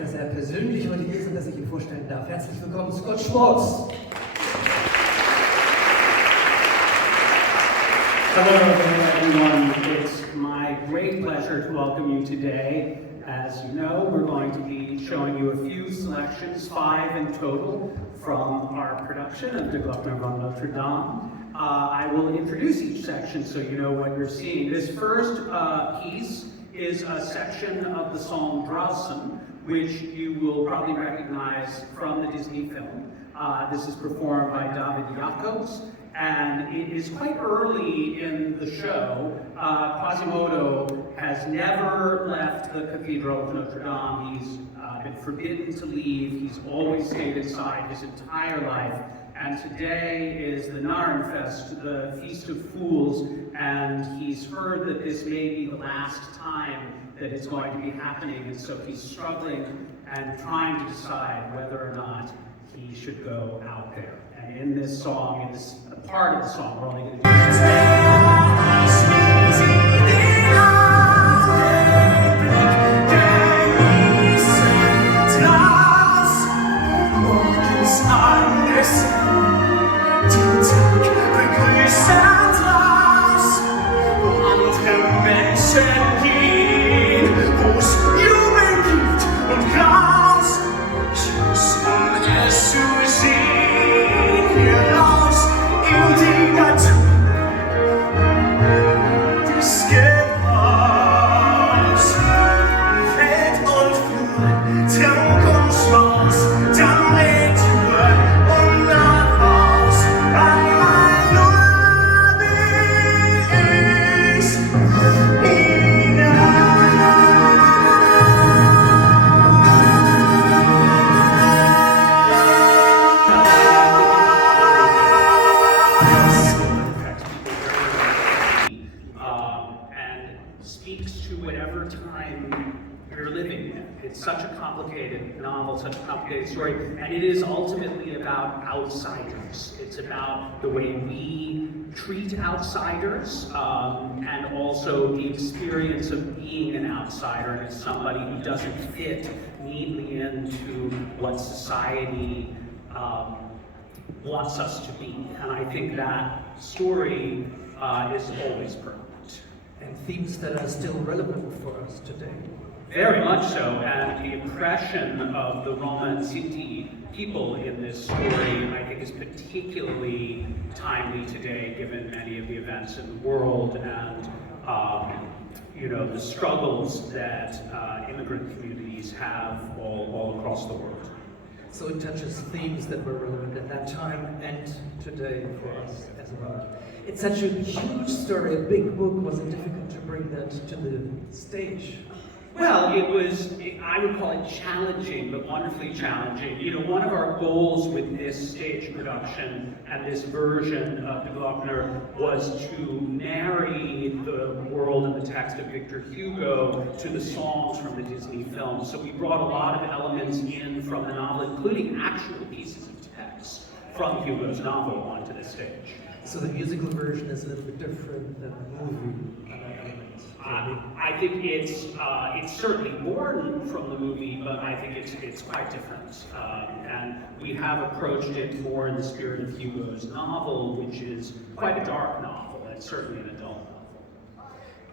dass er persönlich heute hier ist und dass ich ihn vorstellen darf. Herzlich willkommen, Scott Schwartz. Hello everyone, it's my great pleasure to welcome you today. As you know, we're going to be showing you a few selections, 5 in total, from our production of Glöckner von Notre. I will introduce each section so you know what you're seeing. This first piece is a section of the song Draußen, which you will probably recognize from the Disney film. This is performed by David Jacobs, and it is quite early in the show. Quasimodo has never left the Cathedral of Notre Dame. He's been forbidden to leave. He's always stayed inside his entire life. And today is the Narrenfest, the Feast of Fools, and he's heard that this may be the last time that it's going to be happening, and so he's struggling and trying to decide whether or not he should go out there. And in this song, in this part of the song, we're only going to story, and it is ultimately about outsiders. It's about the way we treat outsiders, and also the experience of being an outsider and as somebody who doesn't fit neatly into what society wants us to be. And I think that story is always permanent. And themes that are still relevant for us today. Very much so, and the impression of the Roma and Sinti people in this story, I think, is particularly timely today, given many of the events in the world and, you know, the struggles that immigrant communities have all across the world. So it touches themes that were relevant at that time and today for us as well. It's such a huge story, a big book. Was it difficult to bring that to the stage? Well, it was, I would call it challenging, but wonderfully challenging. You know, one of our goals with this stage production and this version of the Glöckner was to marry the world and the text of Victor Hugo to the songs from the Disney film. So we brought a lot of elements in from the novel, including actual pieces of text from Hugo's novel onto the stage. So the musical version is a little bit different than the movie. I think it's certainly born from the movie, but I think it's quite different. And we have approached it more in the spirit of Hugo's novel, which is quite a dark novel, and certainly an adult novel.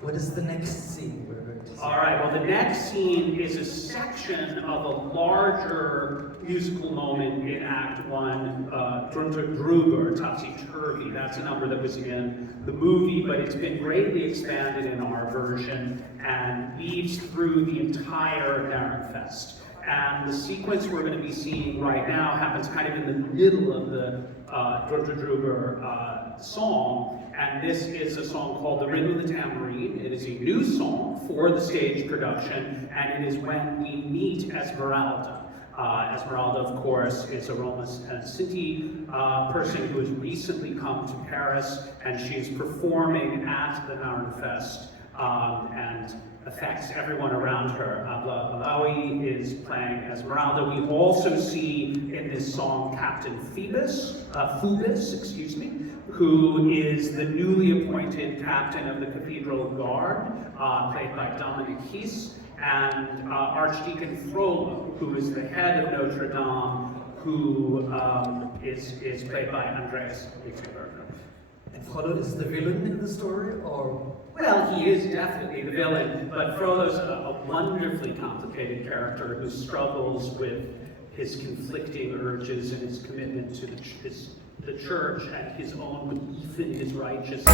What is the next scene we're going to see? All right, well, the next scene is a section of a larger musical moment in Act 1, Drunter Drüber, Topsy-Turvy. That's a number that was in the movie, but it's been greatly expanded in our version and weaves through the entire Narrenfest. And the sequence we're going to be seeing right now happens kind of in the middle of the Drunter Drüber song. And this is a song called The Rhythm of the Tambourine. It is a new song for the stage production, and it is when we meet Esmeralda. Esmeralda, of course, is a Roma and Sinti person who has recently come to Paris, and she is performing at the Narrenfest, and a affects everyone around her. Malawi is playing Esmeralda. We also see in this song Captain Phoebus, who is the newly appointed captain of the Cathedral Guard, played by Dominic Hies, and Archdeacon Frollo, who is the head of Notre Dame, who is played by Andreas Lichtenberger. And Frollo is the villain in the story, or? Well, he is definitely the villain, but Frollo's a wonderfully complicated character who struggles with his conflicting urges and his commitment to the church and his own belief in his righteousness.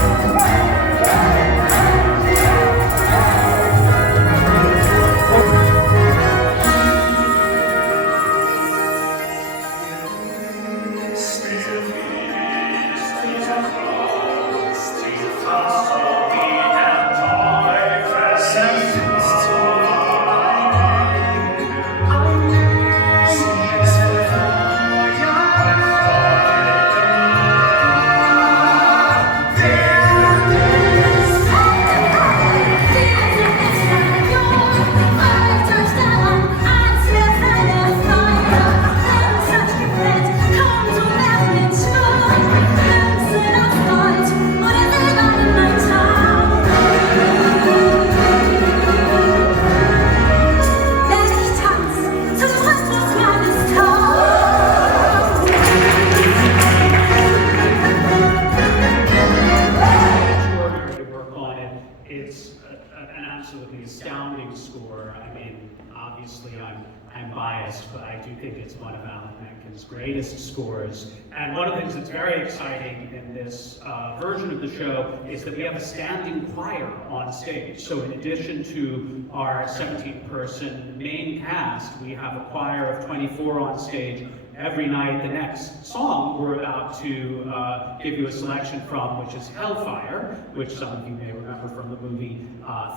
Greatest scores. And one of the things that's very exciting in this version of the show is that we have a standing choir on stage. So in addition to our 17-person main cast, we have a choir of 24 on stage every night. The next song we're about to give you a selection from, which is Hellfire, which some of you may remember from the movie,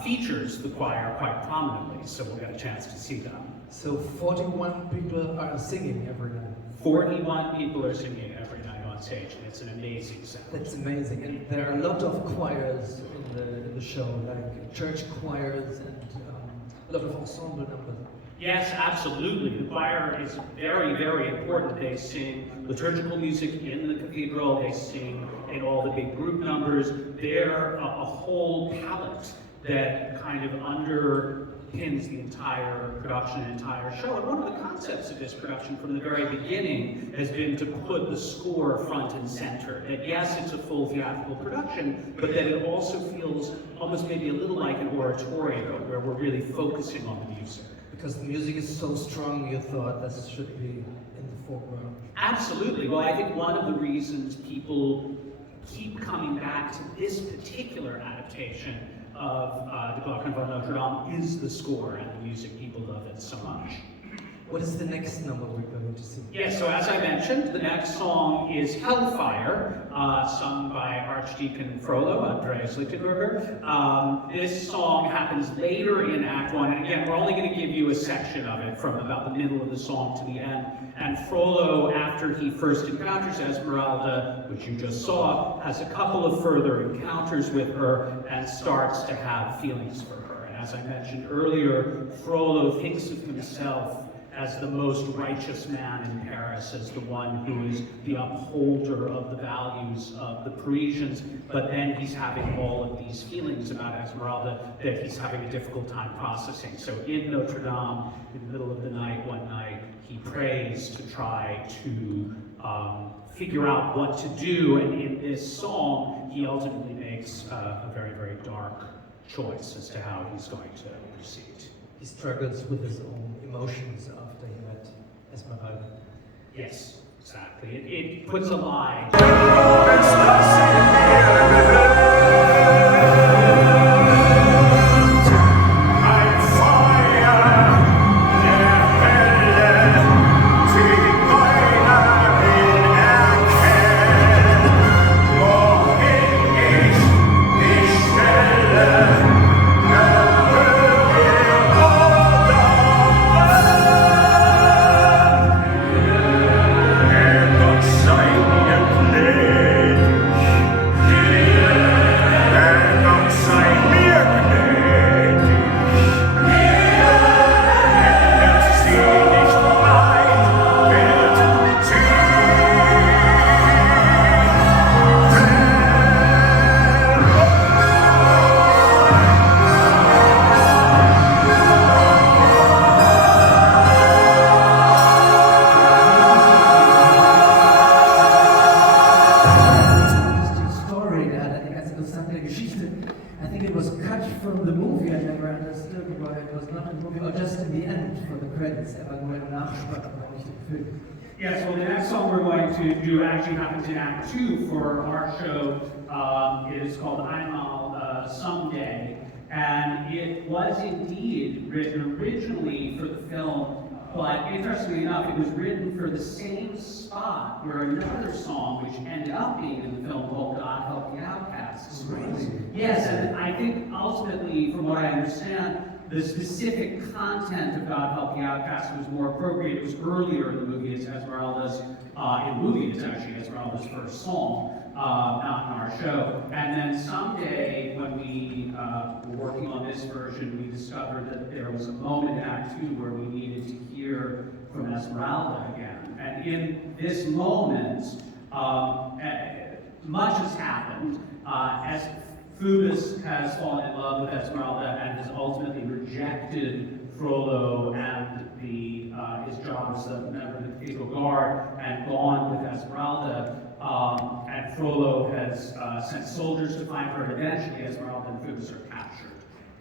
features the choir quite prominently. So we'll get a chance to see them. So 41 people are singing every night. 41 people are singing every night on stage, and it's an amazing sound. That's amazing, and there are a lot of choirs in the show, like church choirs and a lot of ensemble numbers. Yes, absolutely. The choir is very, very important. They sing liturgical music in the cathedral, they sing in all the big group numbers. They're a whole palette that kind of underpins the entire production, entire show. And one of the concepts of this production from the very beginning has been to put the score front and center. That yes, it's a full theatrical production, but that it also feels almost maybe a little like an oratorio, where we're really focusing on the music. Because the music is so strong, you thought this should be in the foreground. Absolutely. Well, I think one of the reasons people keep coming back to this particular adaptation of the Glöckner von Notre Dame is the score and the music. People love it so much. What is the next number we're going to see? Yes, so as I mentioned, the next song is Hellfire, sung by Archdeacon Frollo, Andreas Lichtenberger. This song happens later in Act 1, and again, we're only going to give you a section of it from about the middle of the song to the end. And Frollo, after he first encounters Esmeralda, which you just saw, has a couple of further encounters with her and starts to have feelings for her. And as I mentioned earlier, Frollo thinks of himself as the most righteous man in Paris, as the one who is the upholder of the values of the Parisians, but then he's having all of these feelings about Esmeralda that he's having a difficult time processing. So in Notre Dame, in the middle of the night, one night, he prays to try to figure out what to do, and in this song, he ultimately makes a very, very dark choice as to how he's going to proceed. He struggles with his own emotions after he met Esmeralda. Yes, exactly. It puts a lie. Sei mir gnädig, from the movie, I never understood why it was not a movie, or just in the end for the credits, aber nur im Nachspann, aber nicht im Film. Yes, well, the next song we're going to do actually happens in Act 2 for our show. It is called Einmal Someday, and it was indeed written originally for the film, but interestingly enough, it was written for the same spot where another song, which ended up being in the film called God Help the Outcasts. Really? Yes, and I think ultimately, from what I understand, the specific content of God Help the Outcasts was more appropriate. It was earlier in the movie. It's Esmeralda's, in the movie, it's actually Esmeralda's first song, not in our show. And then someday, when we were working on this version, we discovered that there was a moment in Act 2 where we needed to hear from Esmeralda again. And in this moment, much has happened. As Phoebus has fallen in love with Esmeralda and has ultimately rejected Frollo and his job as a member of the Cathedral Guard and gone with Esmeralda. And Frollo has sent soldiers to find her, and eventually Esmeralda and Phoebus are captured.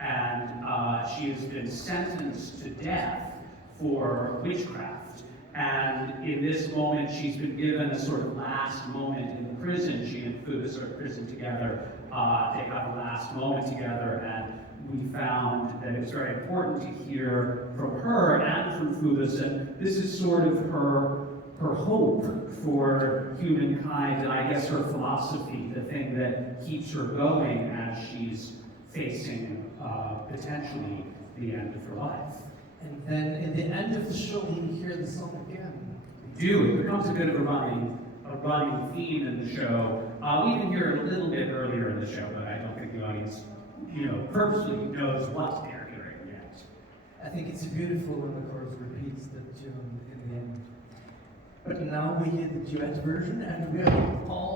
And she has been sentenced to death for witchcraft. And in this moment, she's been given a sort of last moment in prison. She and Phoebus are in prison together. They have a last moment together, and we found that it was very important to hear from her and from Phoebus, and this is sort of her hope for humankind, and I guess her philosophy, the thing that keeps her going as she's facing potentially the end of her life. And then in the end of the show, we hear the song again. We do. It becomes a bit of a running theme in the show. We even hear it a little bit earlier in the show, but I don't think the audience, purposely knows what they're hearing yet. I think it's beautiful when the chorus repeats the tune in the end. But now we hear the duet version, and we are all...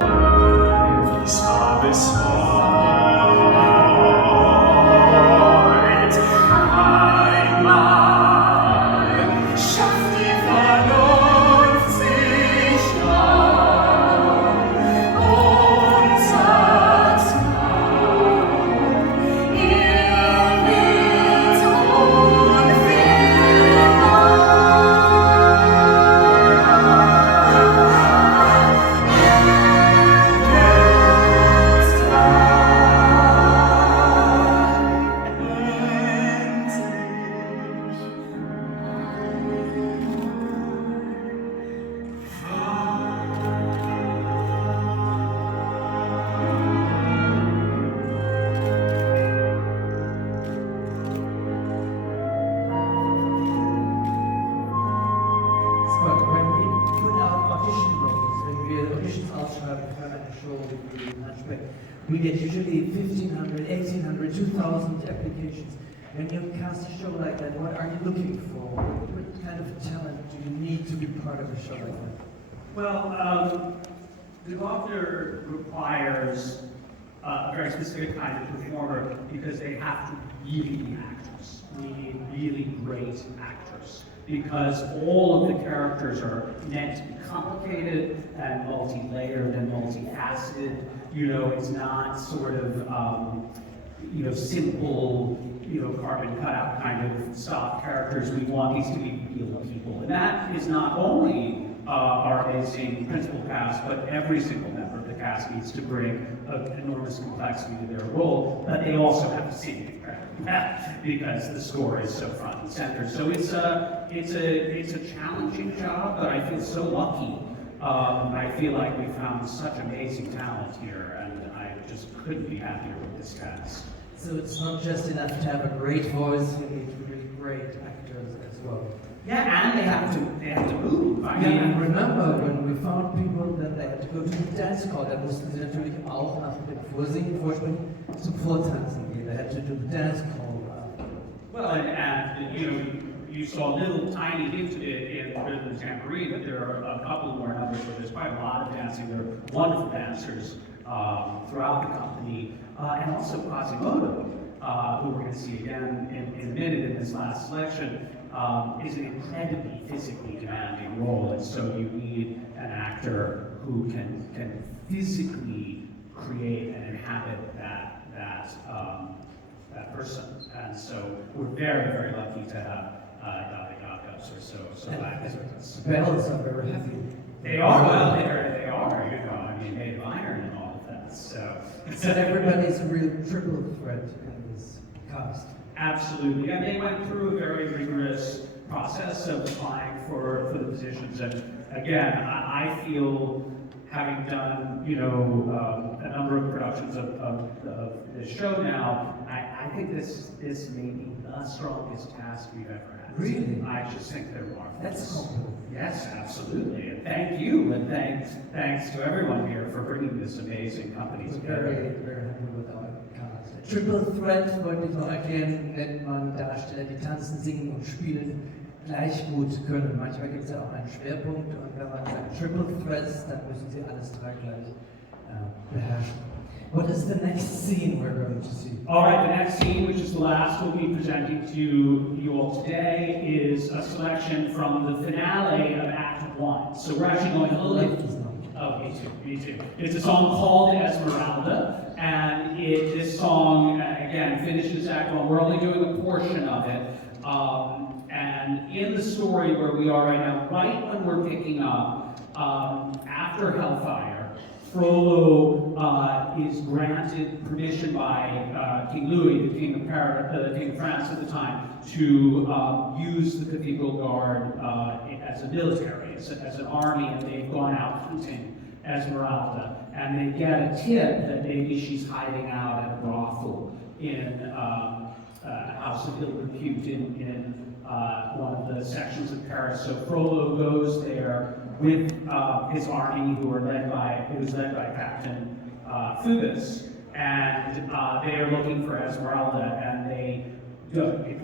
We get usually 1,500, 1,800, 2,000 applications. When you cast a show like that, what are you looking for? What kind of talent do you need to be part of a show like that? Well, the Glöckner requires a very specific kind of performer because they have to really be actors. We need really great actors because all of the characters are meant to be complicated and multi-layered and multifaceted. It's not sort of, simple, carbon cutout kind of stock characters. We want these to be real people. And that is not only our amazing principal cast, but every single member of the cast needs to bring an enormous complexity to their role, but they also have to sing incredibly because the score is so front and center. So it's a challenging job, but I feel so lucky. I feel like we found such amazing talent here, and I just couldn't be happier with this cast. So it's not just enough to have a great voice, you need really great actors as well. Yeah, and they have to move. I remember when we found people that they had to go to the dance call, da mussten sie natürlich auch nach dem Vorsingen, Vorsprechen zum Vortanzen gehen. They had to do the dance call. Well, and you saw a little tiny hint of it in Rhythm and Tambourine, but there are a couple more numbers where there's quite a lot of dancing. There are wonderful dancers throughout the company, and also Quasimodo, who we're going to see again in a minute in this last selection, is an incredibly physically demanding role, and so you need an actor who can physically create and inhabit that that person. And so we're very, very lucky to have Yada Yagas or so active with us. Bells are very heavy. They are, well, they are, you know, I mean, made of iron and all of that, so. So everybody's a real triple threat in this cast. Absolutely, and they went through a very rigorous process of applying for the positions. And again, I feel, having done, you know, a number of productions of this show now, I think this may be the strongest cast we've ever had. Really? I just think they're marvelous. That's cool. Yes, absolutely. And thank you, and thanks to everyone here for bringing this amazing company We're together. very, very happy with our cast. Triple Threat wollte ich noch erklären, nennt man Darsteller, die tanzen, singen und spielen gleich gut können. Manchmal gibt es ja auch einen Schwerpunkt und wenn man sagt Triple Threats, dann müssen sie alles drei gleich beherrschen. What is the next scene we're going to see? All right, the next scene, which is the last we'll be presenting to you all today, is a selection from the finale of Act 1. So we're actually going a little bit. Oh, me too. It's a song called Esmeralda, and this song, again, finishes Act 1. We're only doing a portion of it. And in the story where we are right now, right when we're picking up, after Hellfire, Frollo is granted permission by King Louis, the King of France at the time, to use the Cathedral Guard as a military, as an army, and they've gone out hunting Esmeralda. And they get a tip that maybe she's hiding out at a brothel in a house of ill repute in one of the sections of Paris. So Frollo goes there with his army, who is led by Captain Phoebus, and they are looking for Esmeralda, and they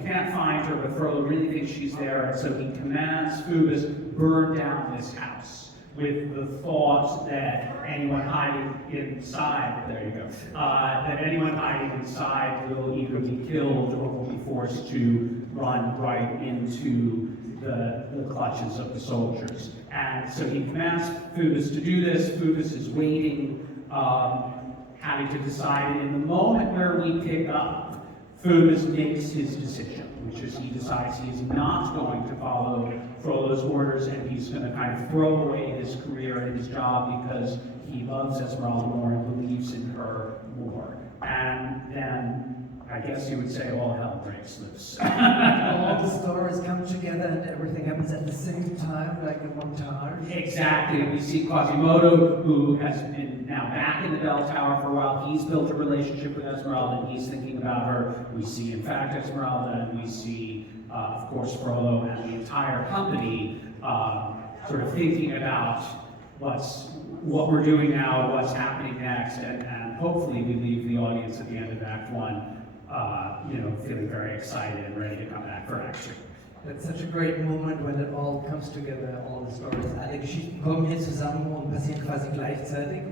can't find her, but Frollo really thinks she's there, and so he commands Phoebus, burn down this house, with the thought that anyone hiding inside, there you go, that anyone hiding inside will either be killed or will be forced to run right into the clutches of the soldiers. And so he commands Phoebus to do this. Phoebus is waiting, having to decide. And in the moment where we pick up, Phoebus makes his decision, which is he decides he is not going to follow Frollo's orders, and he's going to kind of throw away his career and his job because he loves Esmeralda more and believes in her more. And then, I guess you would say, all hell breaks loose. All the stories come together and everything happens at the same time, like a montage. Exactly. We see Quasimodo, who has been now back in the bell tower for a while. He's built a relationship with Esmeralda, and he's thinking about her. We see, in fact, Esmeralda, and we see, of course, Frollo and the entire company sort of thinking about what we're doing now, what's happening next, and hopefully we leave the audience at the end of Act 1 feeling very excited and ready to come back for Act 2. That's such a great moment when it all comes together, all the stories. Alle Geschichten kommen hier zusammen und passieren quasi gleichzeitig.